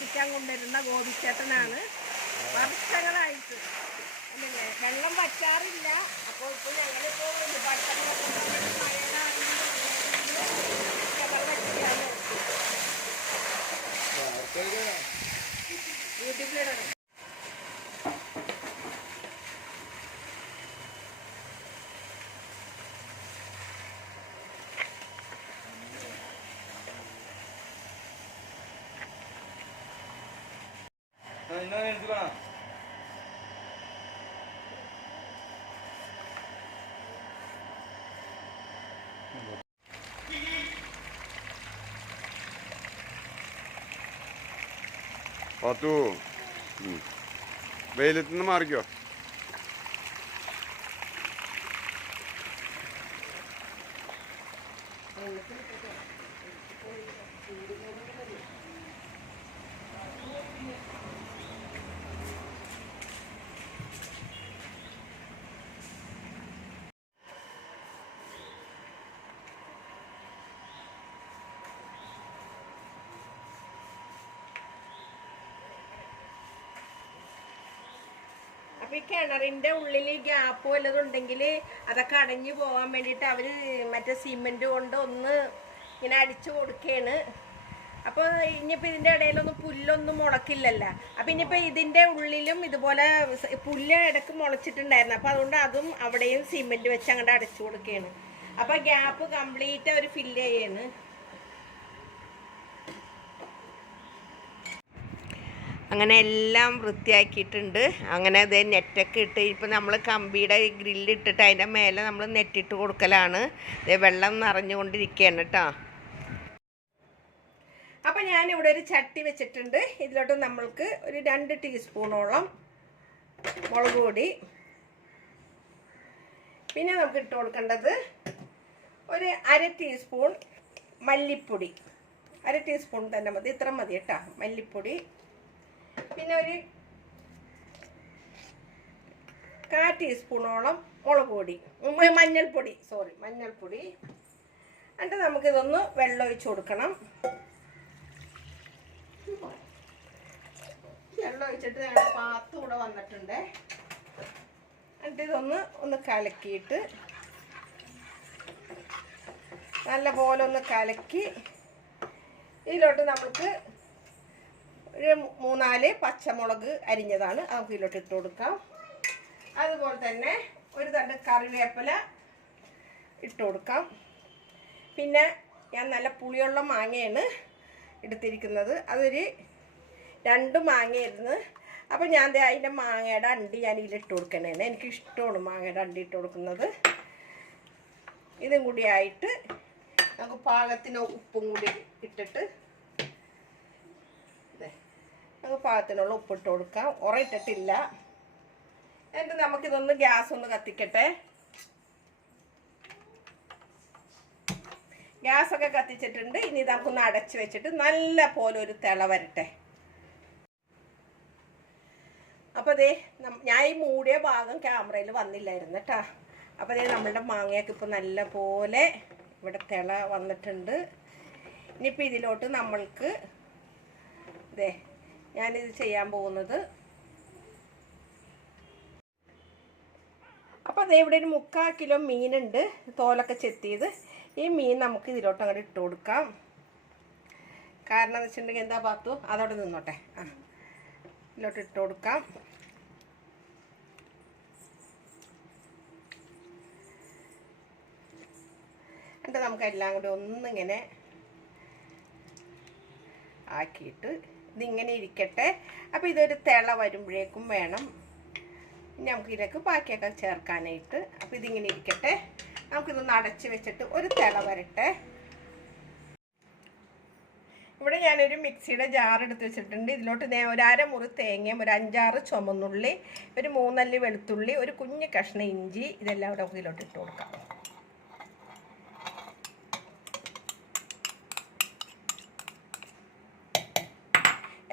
തിളപ്പിക്കാൻ കൊണ്ടുവരുന്ന ഗോപിച്ചേട്ടനാണ്. വർഷങ്ങളായിട്ട് വെള്ളം വറ്റാറില്ല. അപ്പോൾ ഇപ്പോൾ ഞങ്ങളിപ്പോൾ യൂട്യൂബിലിടണം. പാത്തു വെയിലത്ത് നിന്ന് മാറിക്കോ. അപ്പൊ ഈ കിണറിന്റെ ഉള്ളിൽ ഗ്യാപ്പ് വല്ലതുണ്ടെങ്കിൽ അതൊക്കെ അടഞ്ഞു പോകാൻ വേണ്ടിയിട്ട് അവര് മറ്റേ സിമെന്റ് കൊണ്ട് ഒന്ന് ഇങ്ങനെ അടിച്ചു കൊടുക്കുകയാണ്. അപ്പോൾ ഇനിയിപ്പോൾ ഇതിൻ്റെ ഇടയിലൊന്നും പുല്ലൊന്നും മുളക്കില്ലല്ലോ. അപ്പം ഇനിയിപ്പോൾ ഇതിൻ്റെ ഉള്ളിലും ഇതുപോലെ പുല്ല് ഇടയ്ക്ക് മുളച്ചിട്ടുണ്ടായിരുന്നു. അപ്പോൾ അതുകൊണ്ട് അതും അവിടെയും സിമെന്റ് വെച്ച് അങ്ങോട്ട് അടച്ചു കൊടുക്കുകയാണ്. അപ്പോൾ ഗ്യാപ്പ് കംപ്ലീറ്റ് അവർ ഫില്ല് ചെയ്യാണ്. അങ്ങനെ എല്ലാം വൃത്തിയാക്കിയിട്ടുണ്ട്. അങ്ങനെ അത് നെറ്റൊക്കെ ഇട്ട് ഇപ്പം നമ്മൾ കമ്പിയുടെ ഗ്രില്ലിട്ടിട്ട് അതിൻ്റെ മേലെ നമ്മൾ നെറ്റിട്ട് കൊടുക്കലാണ്. വെള്ളം നിറഞ്ഞുകൊണ്ടിരിക്കുകയാണ് കേട്ടോ. അപ്പം ഞാനിവിടെ ഒരു ചട്ടി വെച്ചിട്ടുണ്ട്. ഇതിലോട്ട് നമ്മൾക്ക് ഒരു 2 ടീസ്പൂണോളം മുളക് പൊടി, പിന്നെ നമുക്ക് ഇട്ട് കൊടുക്കേണ്ടത് ഒരു 1/2 ടീസ്പൂൺ മല്ലിപ്പൊടി. 1/2 ടീസ്പൂൺ തന്നെ മതി, ഇത്ര മതി കേട്ടോ മല്ലിപ്പൊടി. പിന്നെ ഒരു 1/4 ടീസ്പൂണോളം മുളക് പൊടി, മഞ്ഞൾപ്പൊടി. എന്നിട്ട് നമുക്കിതൊന്ന് വെള്ളം ഒഴിച്ച് കൊടുക്കണം. വെള്ളം ഒഴിച്ചിട്ട് പാത്തു കൂടെ വന്നിട്ടുണ്ട്. എന്നിട്ട് ഇതൊന്ന് കലക്കിയിട്ട് നല്ല പോലെ ഒന്ന് കലക്കി ഇതിലോട്ട് നമുക്ക് ഒരു 3-4 പച്ചമുളക് അരിഞ്ഞതാണ് നമുക്ക് ഇതിലോട്ട് ഇട്ട് കൊടുക്കാം. അതുപോലെ തന്നെ ഒരു തണ്ട് കറിവേപ്പില ഇട്ട് കൊടുക്കാം. പിന്നെ ഞാൻ നല്ല പുളിയുള്ള മാങ്ങയാണ് എടുത്തിരിക്കുന്നത്. അതൊരു 2 മാങ്ങയായിരുന്നു. അപ്പോൾ ഞാൻ അതിൻ്റെ മാങ്ങയുടെ അണ്ടി ഞാൻ ഇതിലിട്ട് കൊടുക്കണേ. എനിക്കിഷ്ടമാണ് മാങ്ങയുടെ അണ്ടി ഇട്ട് കൊടുക്കുന്നത്. ഇതും കൂടി ആയിട്ട് നമുക്ക് പാകത്തിന് ഉപ്പും കൂടി ഇട്ടിട്ട് നമുക്ക് പാകത്തിനുള്ള ഉപ്പിട്ട് കൊടുക്കാം. ഉറയിട്ടിട്ടില്ല. എന്നിട്ട് നമുക്കിതൊന്ന് ഗ്യാസ് ഒന്ന് കത്തിക്കട്ടെ. ഗ്യാസൊക്കെ കത്തിച്ചിട്ടുണ്ട്. ഇനി നമുക്കൊന്ന് അടച്ചു വെച്ചിട്ട് നല്ല പോലെ ഒരു തിള വരട്ടെ. അപ്പോൾ അതേ ഞാൻ ഈ മൂടിയ ഭാഗം ക്യാമറയിൽ വന്നില്ലായിരുന്നു കേട്ടോ. അപ്പോൾ അതേ നമ്മളുടെ മാങ്ങയൊക്കെ ഇപ്പോൾ നല്ല പോലെ ഇവിടെ തിള വന്നിട്ടുണ്ട്. ഇനിയിപ്പോൾ ഇതിലോട്ട് നമ്മൾക്ക് ഇതേ ഞാനിത് ചെയ്യാൻ പോകുന്നത്, അപ്പോൾ അതേ ഇവിടെ ഒരു 3/4 കിലോ മീനുണ്ട്, തോലൊക്കെ ചെത്തിയത്. ഈ മീൻ നമുക്ക് ഇതിലോട്ട് അങ്ങോട്ട് ഇട്ട് കൊടുക്കാം. കാരണം എന്ന് വെച്ചിട്ടുണ്ടെങ്കിൽ എന്താ പാത്തു അതോടെ നിന്നോട്ടെ. ഇതിലോട്ട് ഇട്ട് കൊടുക്കാം. എന്നിട്ട് നമുക്കെല്ലാം കൂടി ഒന്നിങ്ങനെ ആക്കിയിട്ട് ഇതിങ്ങനെ ഇരിക്കട്ടെ. അപ്പോൾ ഇതൊരു തിള വരുമ്പോഴേക്കും വേണം നമുക്ക് ഇതിലേക്ക് ബാക്കിയൊക്കെ ചേർക്കാനായിട്ട്. അപ്പോൾ ഇതിങ്ങനെ ഇരിക്കട്ടെ. നമുക്കിതൊന്ന് അടച്ച് വെച്ചിട്ട് ഒരു തിള വരട്ടെ. ഇവിടെ ഞാനൊരു മിക്സിയുടെ ജാർ എടുത്ത് വെച്ചിട്ടുണ്ട്. ഇതിലോട്ട് ഒരു 1/2 മുറി തേങ്ങയും ഒരു 5-6 ചുമന്നുള്ളി, ഒരു 3 അല്ലി വെളുത്തുള്ളി, ഒരു കുഞ്ഞ് കഷ്ണം ഇഞ്ചി, ഇതെല്ലാം കൂടെ നമുക്ക് ഇതിലോട്ട് ഇട്ട് കൊടുക്കാം.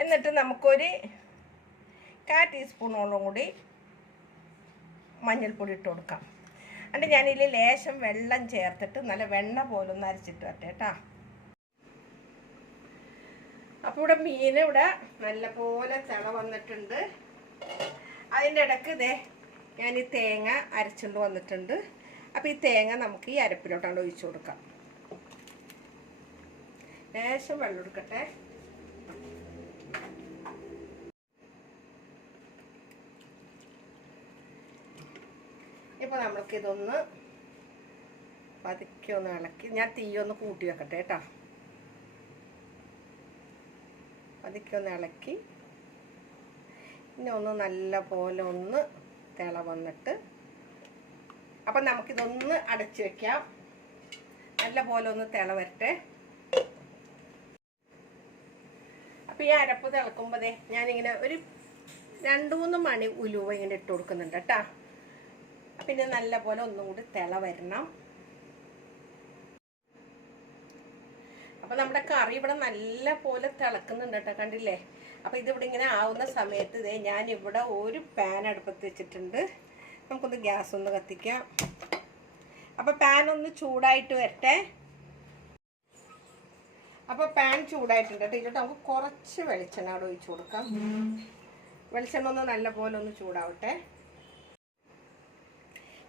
എന്നിട്ട് നമുക്കൊരു 1/4 ടീസ്പൂണോളം കൂടി മഞ്ഞൾപ്പൊടി ഇട്ട് കൊടുക്കാം. എന്നിട്ട് ഞാനിതിൽ ലേശം വെള്ളം ചേർത്തിട്ട് നല്ല വെണ്ണ പോലെ ഒന്ന് അരച്ചിട്ട് വരട്ടെ കേട്ടോ. അപ്പോൾ ഇവിടെ മീൻ ഇവിടെ നല്ലപോലെ തിള വന്നിട്ടുണ്ട്. അതിൻ്റെ ഇടയ്ക്ക് ഇതേ ഞാൻ ഈ തേങ്ങ അരച്ചുകൊണ്ട് വന്നിട്ടുണ്ട്. അപ്പോൾ ഈ തേങ്ങ നമുക്ക് ഈ അരപ്പിലോട്ടാണ് ഒഴിച്ചു കൊടുക്കാം. ലേശം വെള്ളം എടുക്കട്ടെ. ഇപ്പോൾ നമ്മൾക്കിതൊന്ന് പതുക്കെ ഒന്ന് ഇളക്കി, ഞാൻ തീയൊന്ന് കൂട്ടി വെക്കട്ടെ കേട്ടോ. പതുക്കെ ഒന്ന് ഇളക്കി ഇനി ഒന്ന് നല്ല പോലെ ഒന്ന് തിള വന്നിട്ട് അപ്പം നമുക്കിതൊന്ന് അടച്ചു വെക്കാം. നല്ല പോലെ ഒന്ന് തിള വരട്ടെ. അപ്പം ഈ അരപ്പ് തിളക്കുമ്പോഴേ ഞാനിങ്ങനെ ഒരു 2-3 മണി ഉലുവ ഇങ്ങനെ ഇട്ട് കൊടുക്കുന്നുണ്ട് കേട്ടോ. പിന്നെ നല്ല പോലെ ഒന്നും കൂടി തിള വരണം. അപ്പം നമ്മുടെ കറി ഇവിടെ നല്ല പോലെ തിളക്കുന്നുണ്ട് കേട്ടോ, കണ്ടില്ലേ? അപ്പം ഇതിവിടെ ഇങ്ങനെ ആവുന്ന സമയത്ത് ഇതേ ഞാനിവിടെ ഒരു പാൻ അടുപ്പത്ത് വെച്ചിട്ടുണ്ട്. നമുക്കൊന്ന് ഗ്യാസ് ഒന്ന് കത്തിക്കാം. അപ്പം പാൻ ഒന്ന് ചൂടായിട്ട് വരട്ടെ. അപ്പോൾ പാൻ ചൂടായിട്ടുണ്ട് കേട്ടോ. ഇതിലോട്ട് നമുക്ക് കുറച്ച് വെളിച്ചെണ്ണ അവിടെ ഒഴിച്ചു കൊടുക്കാം. വെളിച്ചെണ്ണ ഒന്ന് നല്ല പോലെ ഒന്ന് ചൂടാവട്ടെ.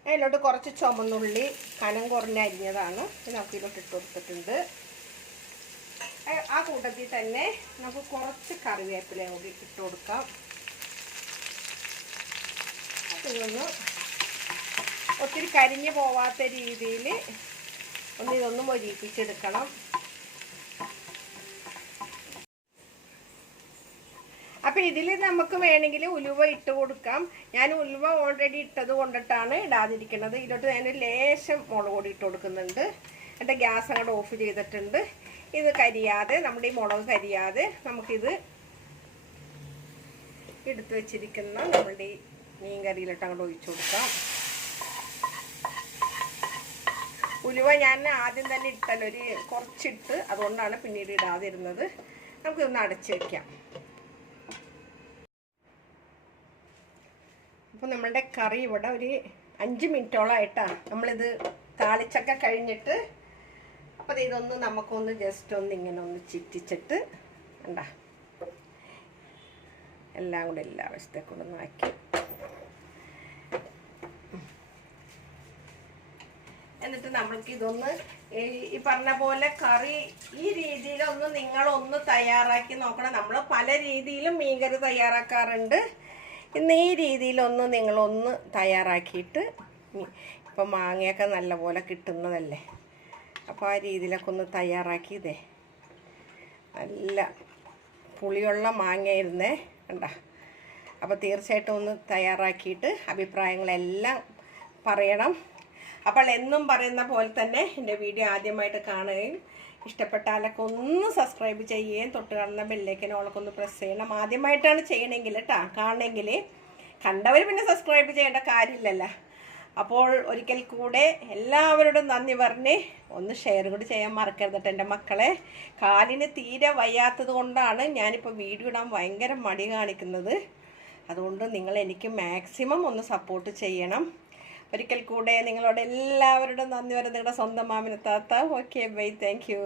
അതിലോട്ട് കുറച്ച് ചുമന്നുള്ളി കനം കുറഞ്ഞ അരിഞ്ഞതാണ് നമുക്ക് ഇതിലോട്ട് ഇട്ട് കൊടുത്തിട്ടുണ്ട്. ആ കൂട്ടത്തിൽ തന്നെ നമുക്ക് കുറച്ച് കറിവേപ്പില കൂടി ഇട്ട് കൊടുക്കാം. ഇതൊന്ന് ഒത്തിരി കരിഞ്ഞു പോവാത്ത രീതിയിൽ ഇതൊന്ന് മൊരിയിപ്പിച്ചെടുക്കണം. അപ്പം ഇതിൽ നമുക്ക് വേണമെങ്കിൽ ഉലുവ ഇട്ട് കൊടുക്കാം. ഞാൻ ഉലുവ ഓൾറെഡി ഇട്ടത് കൊണ്ടിട്ടാണ് ഇടാതിരിക്കുന്നത്. ഇതിലോട്ട് ഞാൻ ലേശം മുളക് പൊടി ഇട്ട് കൊടുക്കുന്നുണ്ട്. എന്നിട്ട് ഗ്യാസ് അങ്ങോട്ട് ഓഫ് ചെയ്തിട്ടുണ്ട്. ഇത് കരിയാതെ, നമ്മുടെ ഈ മുളക് കരിയാതെ നമുക്കിത് എടുത്ത് വെച്ചിരിക്കുന്ന നമ്മളുടെ ഈ മീൻ കറിയിലിട്ട് അങ്ങോട്ട് ഒഴിച്ചു കൊടുക്കാം. ഉലുവ ഞാൻ ആദ്യം തന്നെ ഇട്ടല്ലോ, ഒരു കുറച്ചിട്ട്, അതുകൊണ്ടാണ് പിന്നീട് ഇടാതിരുന്നത്. നമുക്കിതൊന്ന് അടച്ച് വയ്ക്കാം. അപ്പോൾ നമ്മളുടെ കറി ഇവിടെ ഒരു 5 മിനിറ്റോളമായിട്ടാണ് നമ്മളിത് താളിച്ചൊക്കെ കഴിഞ്ഞിട്ട്. അപ്പോൾ ഇതൊന്ന് നമുക്കൊന്ന് ജസ്റ്റ് ഒന്ന് ഇങ്ങനെ ഒന്ന് ചിറ്റിച്ചിട്ട് കണ്ടാ എല്ലാം കൂടെ എല്ലാ വശത്തേക്കൊന്ന് ആക്കി എന്നിട്ട് നമ്മൾക്ക് ഇതൊന്ന് ഈ പറഞ്ഞ പോലെ കറി ഈ രീതിയിലൊന്ന് നിങ്ങളൊന്ന് തയ്യാറാക്കി നോക്കണം. നമ്മൾ പല രീതിയിലും മീൻകറി തയ്യാറാക്കാറുണ്ട്. ഇന്ന് ഈ രീതിയിലൊന്ന് നിങ്ങളൊന്ന് തയ്യാറാക്കിയിട്ട്, ഇപ്പം മാങ്ങയൊക്കെ നല്ലപോലെ കിട്ടുന്നതല്ലേ, അപ്പോൾ ആ രീതിയിലൊക്കെ ഒന്ന് തയ്യാറാക്കിയതേ. നല്ല പുളിയുള്ള മാങ്ങയായിരുന്നേ കണ്ടാ. അപ്പോൾ തീർച്ചയായിട്ടും ഒന്ന് തയ്യാറാക്കിയിട്ട് അഭിപ്രായങ്ങളെല്ലാം പറയണം. അപ്പോൾ എന്നും പറയുന്ന പോലെ തന്നെ എൻ്റെ വീഡിയോ ആദ്യമായിട്ട് കാണുകയും ഇഷ്ടപ്പെട്ടാലൊക്കെ ഒന്ന് സബ്സ്ക്രൈബ് ചെയ്യുകയും തൊട്ട് കാണുന്ന ബെല്ലൈക്കനോളൊക്കെ ഒന്ന് പ്രസ് ചെയ്യണം. ആദ്യമായിട്ടാണ് ചെയ്യണമെങ്കിൽ കേട്ടോ, കാണണമെങ്കിൽ. കണ്ടവർ പിന്നെ സബ്സ്ക്രൈബ് ചെയ്യേണ്ട കാര്യമില്ലല്ലോ. അപ്പോൾ ഒരിക്കൽ കൂടെ എല്ലാവരോടും നന്ദി പറഞ്ഞ് ഒന്ന് ഷെയർ കൂടി ചെയ്യാൻ മറക്കരുത് കേട്ടോ. എൻ്റെ മക്കളെ കാലിന് തീരെ വയ്യാത്തത് കൊണ്ടാണ് ഞാനിപ്പോൾ വീഡിയോ ഇടാൻ ഭയങ്കര മടി കാണിക്കുന്നത്. അതുകൊണ്ട് നിങ്ങൾ എനിക്ക് മാക്സിമം ഒന്ന് സപ്പോർട്ട് ചെയ്യണം. ഒരിക്കൽ കൂടെ നിങ്ങളോട് എല്ലാവരോടും നന്ദി പറയുന്നത് നിങ്ങളുടെ സ്വന്തം മാമിന താത്ത. Okay bye, thank you.